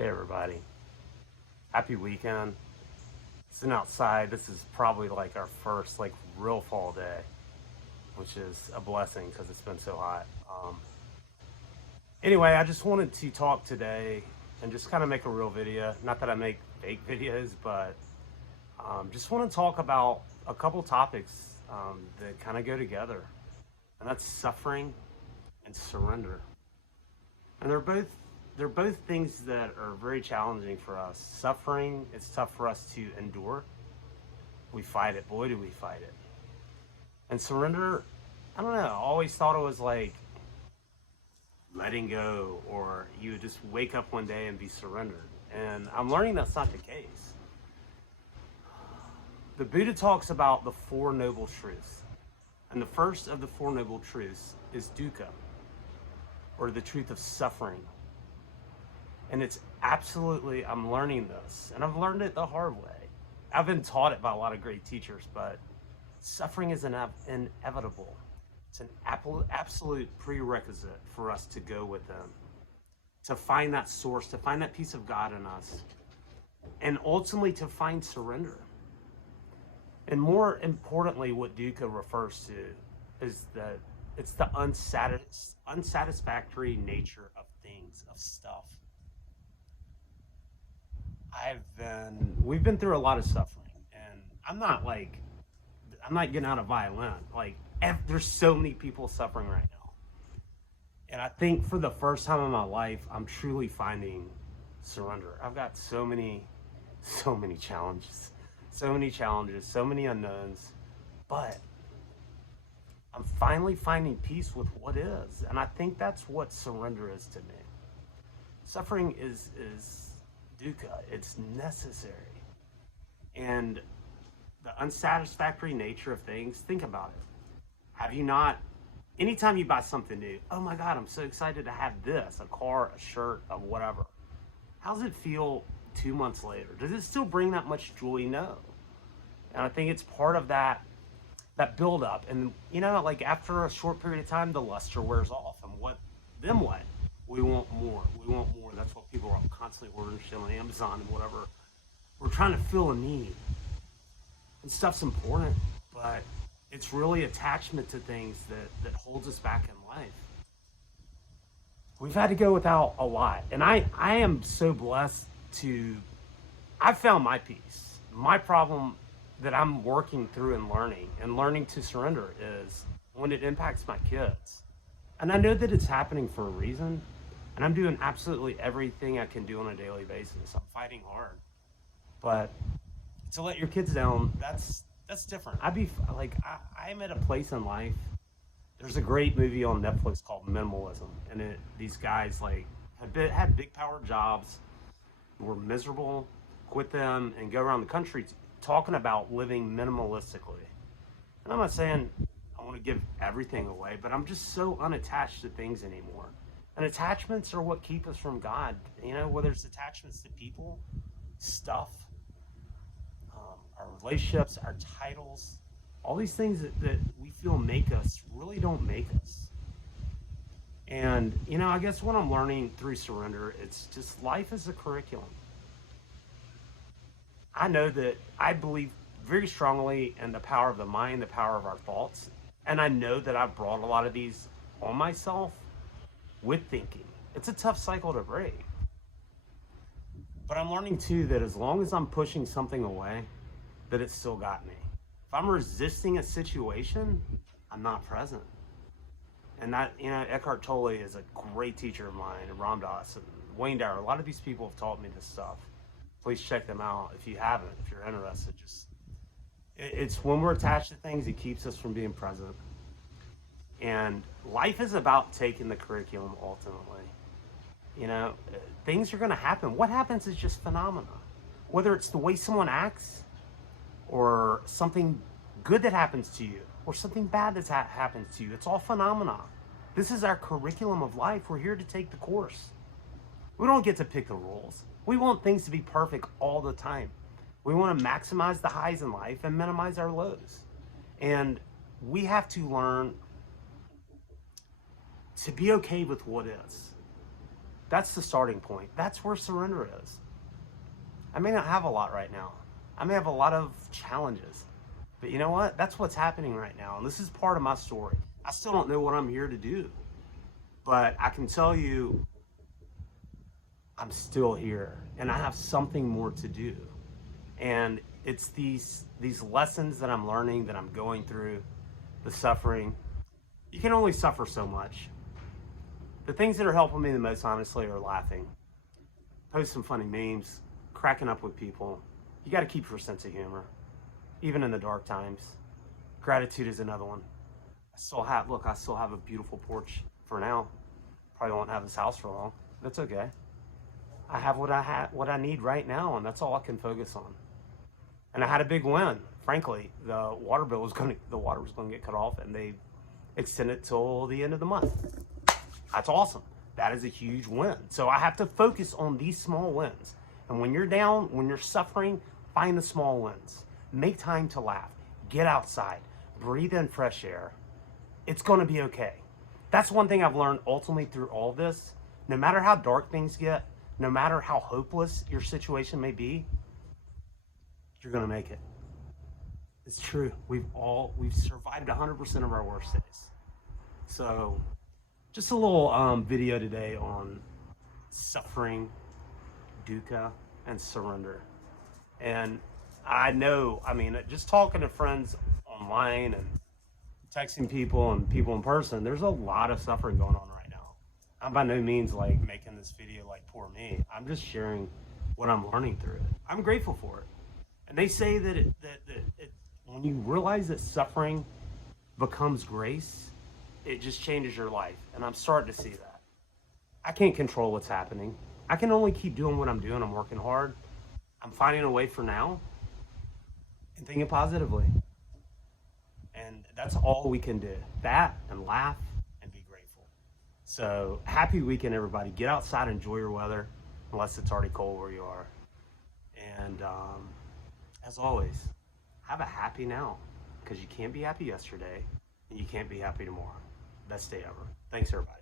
Hey everybody, happy weekend. It's been outside. This is probably like our first real fall day, which is a blessing because it's been so hot. Anyway, I just wanted to talk today and just kind of make a real video. Not that I make fake videos, but just want to talk about a couple topics that kind of go together, and that's suffering and surrender. And they're both things that are very challenging for us. Suffering, it's tough for us to endure. We fight it. Boy, do we fight it. And surrender, I don't know. I always thought it was like letting go, or you would just wake up one day and be surrendered. And I'm learning that's not the case. The Buddha talks about the Four Noble Truths. And the first of the Four Noble Truths is dukkha, or the truth of suffering. And it's absolutely, I'm learning this, and I've learned it the hard way. I've been taught it by a lot of great teachers, but suffering is inevitable. It's an absolute prerequisite for us to go with them, to find that source, to find that piece of God in us, and ultimately to find surrender. And more importantly, what dukkha refers to is that it's the unsatisfactory nature of things, of stuff. We've been through a lot of suffering, and I'm not getting out of violin. There's so many people suffering right now. And I think for the first time in my life, I'm truly finding surrender. I've got so many challenges, so many unknowns, but I'm finally finding peace with what is. And I think that's what surrender is to me. Suffering is dukkha. It's necessary. And the unsatisfactory nature of things, think about it. Have you not, anytime you buy something new, oh my God, I'm so excited to have this, a car, a shirt, a whatever. How does it feel 2 months later? Does it still bring that much joy? No. And I think it's part of that build up. And after a short period of time, the luster wears off. And what? We want more. That's what people are constantly ordering shit on Amazon and whatever. We're trying to fill a need. And stuff's important, but it's really attachment to things that holds us back in life. We've had to go without a lot. And I am so blessed I've found my peace. My problem that I'm working through and learning to surrender is when it impacts my kids. And I know that it's happening for a reason, and I'm doing absolutely everything I can do on a daily basis. I'm fighting hard. But to let your kids down, that's different. I'm at a place in life. There's a great movie on Netflix called Minimalism, and these guys had big power jobs, were miserable, quit them, and go around the country talking about living minimalistically. And I'm not saying I want to give everything away, but I'm just so unattached to things anymore. And attachments are what keep us from God. Whether it's attachments to people, stuff, our relationships, our titles, all these things that we feel make us really don't make us. And, I guess what I'm learning through surrender, it's just life is a curriculum. I know that I believe very strongly in the power of the mind, the power of our thoughts. And I know that I've brought a lot of these on myself with thinking. It's a tough cycle to break. But I'm learning too that as long as I'm pushing something away, that it's still got me. If I'm resisting a situation, I'm not present. And that, Eckhart Tolle is a great teacher of mine, and Ram Dass and Wayne Dyer. A lot of these people have taught me this stuff. Please check them out if you haven't, if you're interested. It's when we're attached to things, it keeps us from being present. And life is about taking the curriculum ultimately. Things are going to happen. What happens is just phenomena. Whether it's the way someone acts, or something good that happens to you, or something bad that happens to you. It's all phenomena. This is our curriculum of life. We're here to take the course. We don't get to pick the rules. We want things to be perfect all the time. We want to maximize the highs in life and minimize our lows. And we have to learn to be okay with what is. That's the starting point. That's where surrender is. I may not have a lot right now. I may have a lot of challenges. But you know what? That's what's happening right now. And this is part of my story. I still don't know what I'm here to do. But I can tell you I'm still here and I have something more to do. And it's these lessons that I'm learning, that I'm going through, the suffering. You can only suffer so much. The things that are helping me the most, honestly, are laughing, post some funny memes, cracking up with people. You got to keep your sense of humor, even in the dark times. Gratitude is another one. I still have a beautiful porch for now. Probably won't have this house for long. That's okay. I have what I need right now, and that's all I can focus on. And I had a big win. Frankly, the water was going to get cut off, and they extended till the end of the month. That's awesome. That is a huge win. So I have to focus on these small wins. And when you're down, when you're suffering, find the small wins. Make time to laugh. Get outside. Breathe in fresh air. It's going to be okay. That's one thing I've learned ultimately through all this. No matter how dark things get, no matter how hopeless your situation may be, you're going to make it. It's true. We've survived 100% of our worst days. So just a little video today on suffering, dukkha, and surrender. And I know, just talking to friends online and texting people and people in person, there's a lot of suffering going on right now. I'm by no means like making this video like poor me. I'm just sharing what I'm learning through it. I'm grateful for it. And they say that when you realize that suffering becomes grace, it just changes your life. And I'm starting to see that. I can't control what's happening. I can only keep doing what I'm doing. I'm working hard. I'm finding a way for now and thinking positively. And that's all we can do. That and laugh and be grateful. So happy weekend, everybody. Get outside, enjoy your weather, unless it's already cold where you are. And as always, have a happy now, because you can't be happy yesterday and you can't be happy tomorrow. Best day ever. Thanks, everybody.